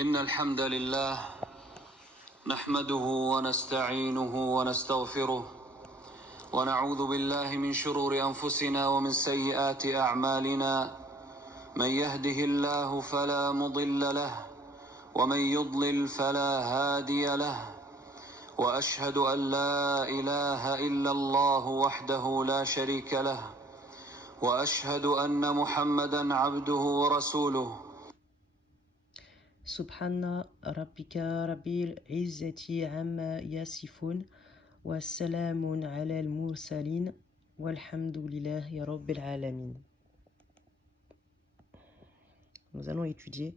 إن الحمد لله نحمده ونستعينه ونستغفره ونعوذ بالله من شرور أنفسنا ومن سيئات أعمالنا من يهده الله فلا مضل له ومن يضلل فلا هادي له وأشهد أن لا إله إلا الله وحده لا شريك له وأشهد أن محمدا عبده ورسوله سبحان ربك رب العزة عما يصفون والسلام على المرسلين والحمد لله رب العالمين. Nous allons étudier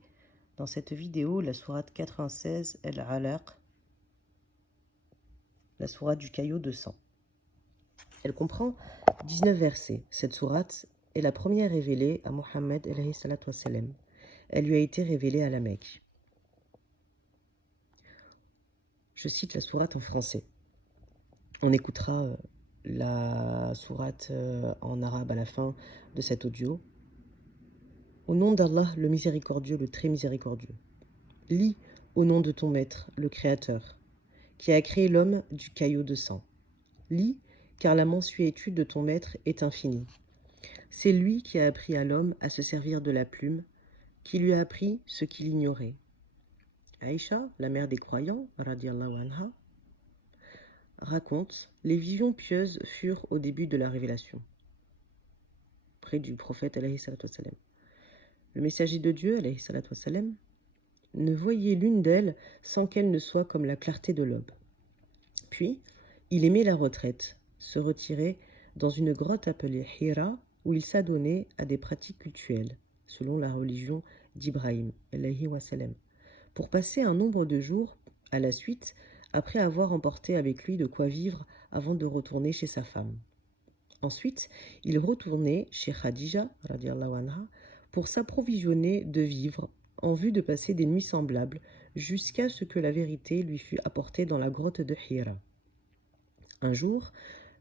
dans cette vidéo la sourate 96 Al-Alaq, la sourate du caillot de sang. Elle comprend 19 versets. Cette sourate est la première révélée à Mohammed alayhi salatu wassalam. Elle lui a été révélée à la Mecque. Je cite la sourate en français. On écoutera la sourate en arabe à la fin de cet audio. Au nom d'Allah, le miséricordieux, le très miséricordieux. Lis au nom de ton maître, le Créateur, qui a créé l'homme du caillot de sang. Lis, car la mansuétude de ton maître est infinie. C'est lui qui a appris à l'homme à se servir de la plume, qui lui a appris ce qu'il ignorait. Aïcha, la mère des croyants, radiallahu anha, raconte, les visions pieuses furent au début de la révélation, près du prophète alayhi salatu wassalam. Le messager de Dieu alayhi salatu wassalam ne voyait l'une d'elles sans qu'elle ne soit comme la clarté de l'aube. Puis, il aimait la retraite, se retirer dans une grotte appelée Hira, où il s'adonnait à des pratiques cultuelles, selon la religion d'Ibrahim alayhi wassalam, pour passer un nombre de jours à la suite, après avoir emporté avec lui de quoi vivre avant de retourner chez sa femme. Ensuite, il retournait chez Khadija, radiallahu anha, pour s'approvisionner de vivres en vue de passer des nuits semblables jusqu'à ce que la vérité lui fût apportée dans la grotte de Hira. Un jour,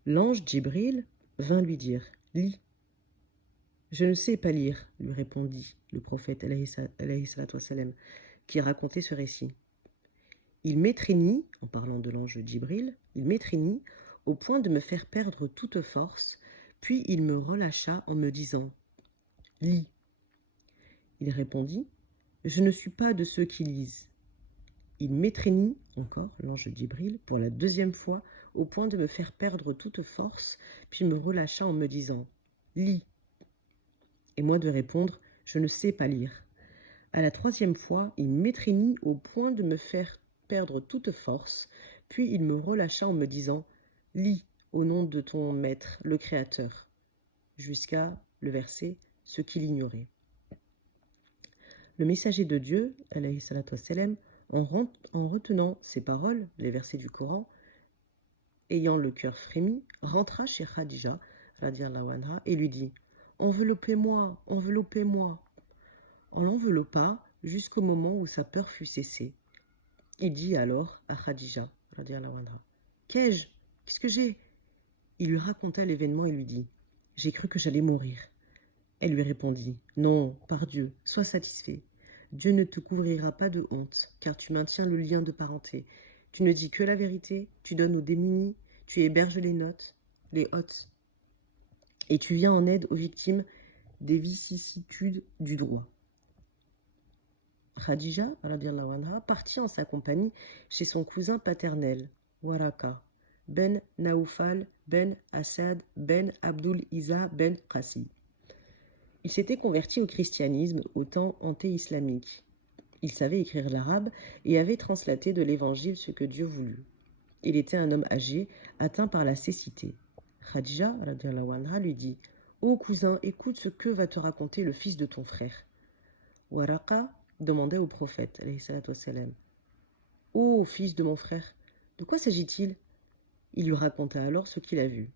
l'ange Djibril vint lui dire « Lis ». « Je ne sais pas lire », lui répondit le prophète alayhi salatu wassalam, qui racontait ce récit. Il m'étreignit, en parlant de l'ange Djibril, il m'étreignit au point de me faire perdre toute force, puis il me relâcha en me disant « Lis ». Il répondit « Je ne suis pas de ceux qui lisent ». Il m'étreignit, encore, l'ange Djibril, pour la deuxième fois, au point de me faire perdre toute force, puis me relâcha en me disant « Lis ». Et moi de répondre « Je ne sais pas lire ». À la troisième fois, il m'étreignit au point de me faire perdre toute force, puis il me relâcha en me disant « Lis au nom de ton maître, le Créateur », jusqu'à le verset « Ce qu'il ignorait ». Le messager de Dieu, alayhi salatu wassalam, en retenant ces paroles, les versets du Coran, ayant le cœur frémi, rentra chez Khadija, radiallahu anha, et lui dit « Enveloppez-moi, enveloppez-moi ». On l'enveloppa jusqu'au moment où sa peur fut cessée. Il dit alors à Khadija, radiallahu anha, « Qu'ai-je ? Qu'est-ce que j'ai ?» Il lui raconta l'événement et lui dit, « J'ai cru que j'allais mourir. » Elle lui répondit, « Non, par Dieu, sois satisfait. Dieu ne te couvrira pas de honte, car tu maintiens le lien de parenté. Tu ne dis que la vérité, tu donnes aux démunis, tu héberges les hôtes, et tu viens en aide aux victimes des vicissitudes du droit. » Khadija, radiallahu anha, partit en sa compagnie chez son cousin paternel, Waraka, ben Naoufal, ben Asad, ben Abdul Isa, ben Qasi. Il s'était converti au christianisme au temps anté-islamique. Il savait écrire l'arabe et avait translaté de l'évangile ce que Dieu voulut. Il était un homme âgé, atteint par la cécité. Khadija, radiallahu anha, lui dit « Ô cousin, écoute ce que va te raconter le fils de ton frère. » Waraka demandait au prophète, alayhi salatu wassalam, « Ô fils de mon frère, de quoi s'agit-il » Il lui raconta alors ce qu'il a vu.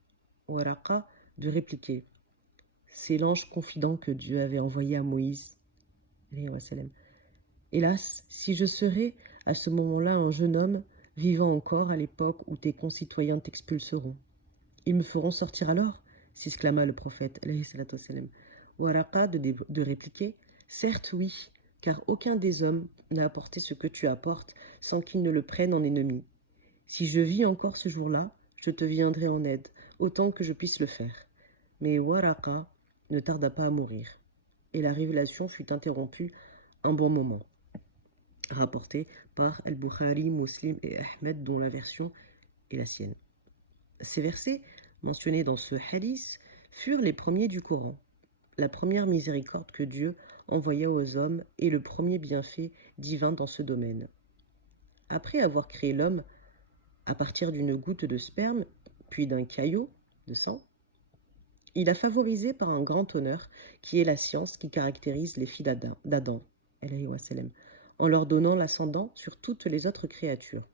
Waraka de répliquer, « C'est l'ange confident que Dieu avait envoyé à Moïse. » Hélas, si je serais à ce moment-là un jeune homme, vivant encore à l'époque où tes concitoyens t'expulseront. Ils me feront sortir alors, s'exclama le prophète, alayhi salatu wassalam. Waraka de répliquer, « Certes oui, car aucun des hommes n'a apporté ce que tu apportes sans qu'il ne le prenne en ennemi. Si je vis encore ce jour-là, je te viendrai en aide, autant que je puisse le faire. Mais Waraqa ne tarda pas à mourir, et la révélation fut interrompue un bon moment. Rapporté par Al-Bukhari, Muslim et Ahmed, dont la version est la sienne. Ces versets, mentionnés dans ce hadith, furent les premiers du Coran, la première miséricorde que Dieu envoya aux hommes et le premier bienfait divin dans ce domaine. Après avoir créé l'homme à partir d'une goutte de sperme, puis d'un caillot de sang, il a favorisé par un grand honneur qui est la science qui caractérise les filles d'Adam, en leur donnant l'ascendant sur toutes les autres créatures.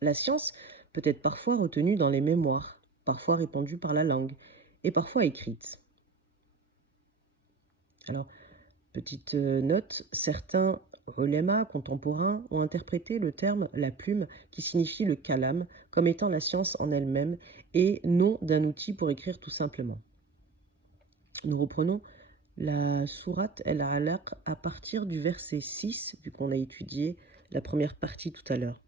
La science peut être parfois retenue dans les mémoires, parfois répandue par la langue, et parfois écrite. Alors, petite note, certains ulémas contemporains ont interprété le terme la plume, qui signifie le kalam, comme étant la science en elle-même et non d'un outil pour écrire tout simplement. Nous reprenons la sourate Al-Alaq à partir du verset 6, vu qu'on a étudié la première partie tout à l'heure.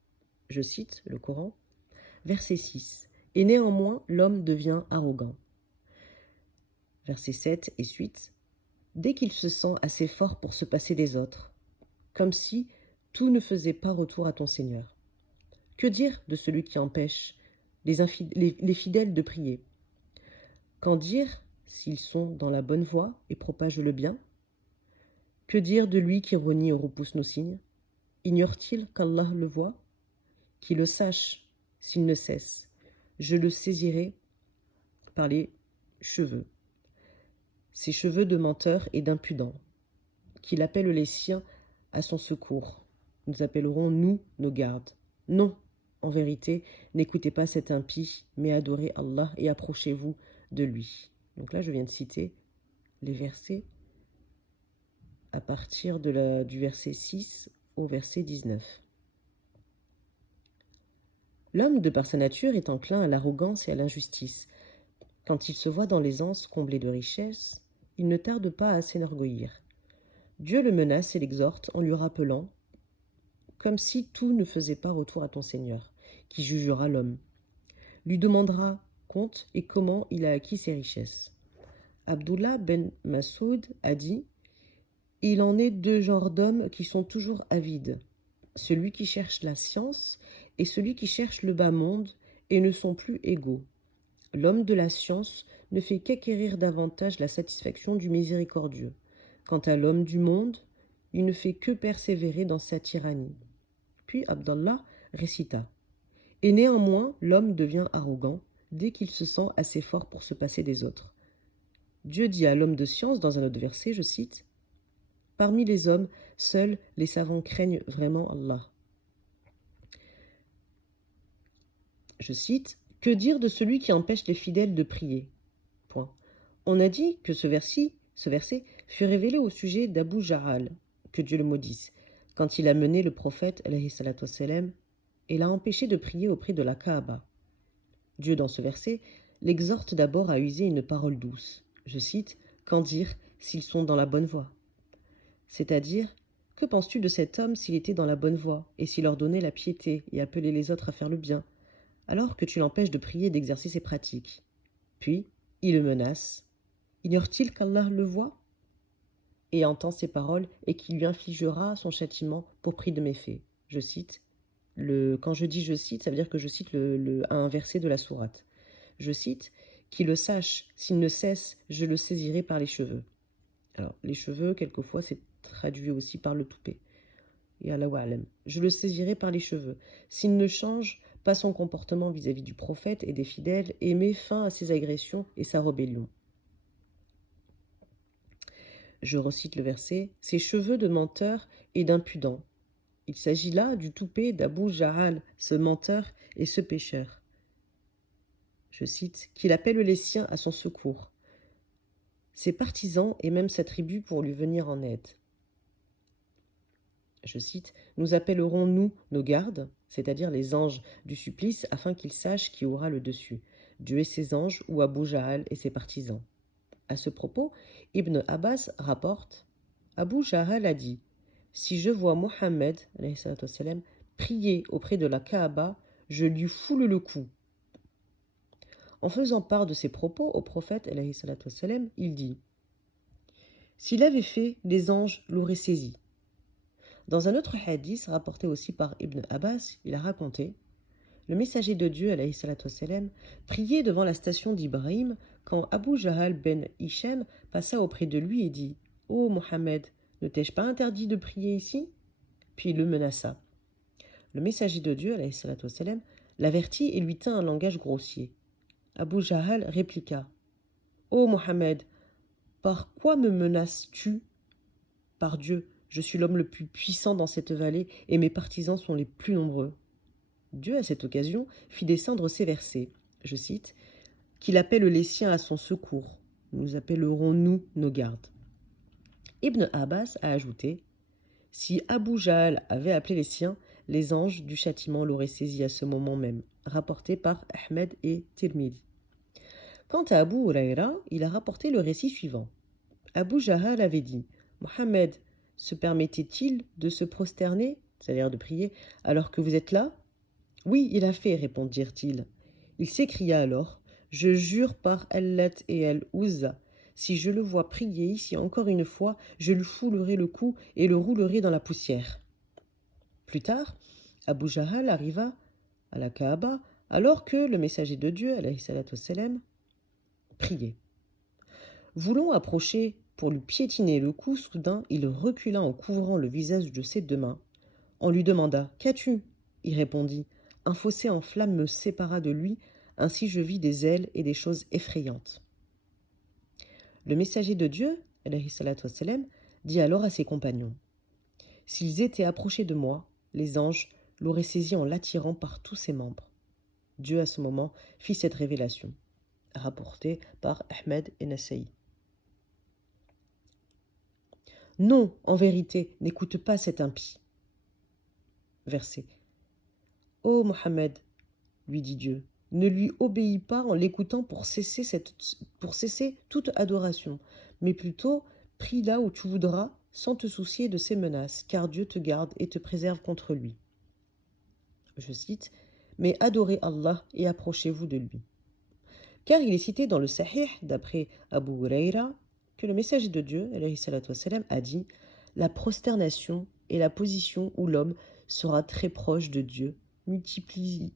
Je cite le Coran, verset 6. « Et néanmoins, l'homme devient arrogant. » Verset 7 et suite. « Dès qu'il se sent assez fort pour se passer des autres, comme si tout ne faisait pas retour à ton Seigneur. Que dire de celui qui empêche les fidèles de prier? Qu'en dire s'ils sont dans la bonne voie et propagent le bien? Que dire de lui qui renie et repousse nos signes? Ignore-t-il qu'Allah le voit? Qu'il le sache s'il ne cesse. Je le saisirai par les cheveux, ses cheveux de menteur et d'impudent, qu'il appelle les siens à son secours. Nous appellerons, nous, nos gardes. Non, en vérité, n'écoutez pas cet impie, mais adorez Allah et approchez-vous de lui. » Donc là, je viens de citer les versets à partir du verset 6 au verset 19. L'homme, de par sa nature, est enclin à l'arrogance et à l'injustice. Quand il se voit dans l'aisance comblé de richesses, il ne tarde pas à s'enorgueillir. Dieu le menace et l'exhorte en lui rappelant, comme si tout ne faisait pas retour à ton Seigneur, qui jugera l'homme, lui demandera compte et comment il a acquis ses richesses. Abdullah ben Masoud a dit, « Il en est deux genres d'hommes qui sont toujours avides, celui qui cherche la science et celui qui cherche le bas monde et ne sont plus égaux. L'homme de la science ne fait qu'acquérir davantage la satisfaction du miséricordieux. Quant à l'homme du monde, il ne fait que persévérer dans sa tyrannie. » Puis Abdallah récita, « Et néanmoins, l'homme devient arrogant dès qu'il se sent assez fort pour se passer des autres. » Dieu dit à l'homme de science dans un autre verset, je cite, « Parmi les hommes, seuls les savants craignent vraiment Allah. » Je cite, « Que dire de celui qui empêche les fidèles de prier ?» Point. On a dit que ce verset fut révélé au sujet d'Abu Jahal, que Dieu le maudisse, quand il a mené le prophète alayhi salatu wassalam, et l'a empêché de prier auprès de la Kaaba. Dieu, dans ce verset, l'exhorte d'abord à user une parole douce. Je cite, « Qu'en dire s'ils sont dans la bonne voie ?» C'est-à-dire, que penses-tu de cet homme s'il était dans la bonne voie et s'il ordonnait la piété et appelait les autres à faire le bien, alors que tu l'empêches de prier et d'exercer ses pratiques? Puis, il le menace. Ignore-t-il qu'Allah le voit et entend ses paroles et qu'il lui infligera son châtiment pour prix de méfaits? Je cite, quand je dis je cite, ça veut dire que je cite un verset de la sourate. Je cite, « Qu'il le sache, s'il ne cesse, je le saisirai par les cheveux. » Alors, les cheveux, quelquefois, c'est traduit aussi par le toupet. Et Allahu a'lam. Je le saisirai par les cheveux. S'il ne change pas son comportement vis-à-vis du prophète et des fidèles et met fin à ses agressions et sa rébellion. Je recite le verset, « Ses cheveux de menteur et d'impudent. » Il s'agit là du toupet d'Abu Jahal, ce menteur et ce pécheur. Je cite, « Qu'il appelle les siens à son secours, ses partisans et même sa tribu pour lui venir en aide. » Je cite, « Nous appellerons, nous, nos gardes, c'est-à-dire les anges du supplice, afin qu'ils sachent qui aura le dessus, Dieu et ses anges ou Abu Jahal et ses partisans. » À ce propos, Ibn Abbas rapporte, Abu Jahal a dit, si je vois Mohammed alayhi salatu wassalam, prier auprès de la Kaaba, je lui foule le cou. En faisant part de ses propos au prophète alayhi salatu wassalam, il dit: s'il avait fait, les anges l'auraient saisi. Dans un autre hadith rapporté aussi par Ibn Abbas, il a raconté: le messager de Dieu alayhi salatu wassalam, priait devant la station d'Ibrahim quand Abu Jahal ben Hisham passa auprès de lui et dit: ô Mohammed, ne t'ai-je pas interdit de prier ici? Puis il le menaça. Le messager de Dieu alayhi salatu wassalam, l'avertit et lui tint un langage grossier. Abu Jahal répliqua: ô Mohammed, par quoi me menaces-tu? Par Dieu, je suis l'homme le plus puissant dans cette vallée et mes partisans sont les plus nombreux. Dieu, à cette occasion, fit descendre ces versets, je cite, « qu'il appelle les siens à son secours. Nous appellerons, nous, nos gardes. » Ibn Abbas a ajouté: « Si Abu Jahl avait appelé les siens, les anges du châtiment l'auraient saisi à ce moment même. » Rapporté par Ahmed et Tirmidhi. Quant à Abu Huraira, il a rapporté le récit suivant. Abu Jahal avait dit: « Mohammed, se permettait-il de se prosterner, c'est-à-dire de prier, alors que vous êtes là? » Oui, il a fait, répondirent-ils. Il s'écria alors: je jure par Allat et Al-Uzza, si je le vois prier ici encore une fois, je lui foulerai le cou et le roulerai dans la poussière. Plus tard, Abu Jahal arriva à la Kaaba alors que le messager de Dieu, alayhi salatu wassalam, priait. Voulant approcher pour lui piétiner le cou, soudain il recula en couvrant le visage de ses deux mains. On lui demanda: qu'as-tu? Il répondit: un fossé en flammes me sépara de lui, ainsi je vis des ailes et des choses effrayantes. Le messager de Dieu, alayhi salatu wassalam, dit alors à ses compagnons: s'ils étaient approchés de moi, les anges l'auraient saisi en l'attirant par tous ses membres. Dieu à ce moment fit cette révélation, rapportée par Ahmed et Nasaï. Non, en vérité, n'écoute pas cet impie. Verset. Ô Mohammed, lui dit Dieu, ne lui obéis pas en l'écoutant pour cesser toute adoration, mais plutôt prie là où tu voudras sans te soucier de ses menaces, car Dieu te garde et te préserve contre lui. Je cite: mais adorez Allah et approchez-vous de lui. Car il est cité dans le Sahih, d'après Abu Huraira, que le messager de Dieu, alayhi salatu wassalam, a dit: la prosternation est la position où l'homme sera très proche de Dieu.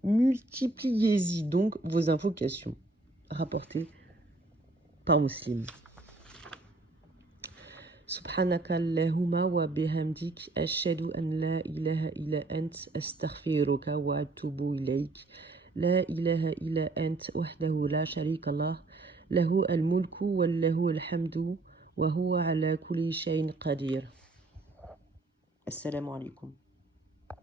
Multipliez-y donc vos invocations. Rapporté par Muslim. Subhanaka Allahumma wa bihamdik ashhadu an la ilaha illa ant astaghfiruka wa atubu ilayk. La ilaha illa ant wahdahu la sharika lah. Lahu al-mulku wa lahu al-hamdu wa huwa ala kulli shay'in qadir. Assalamu alaikum.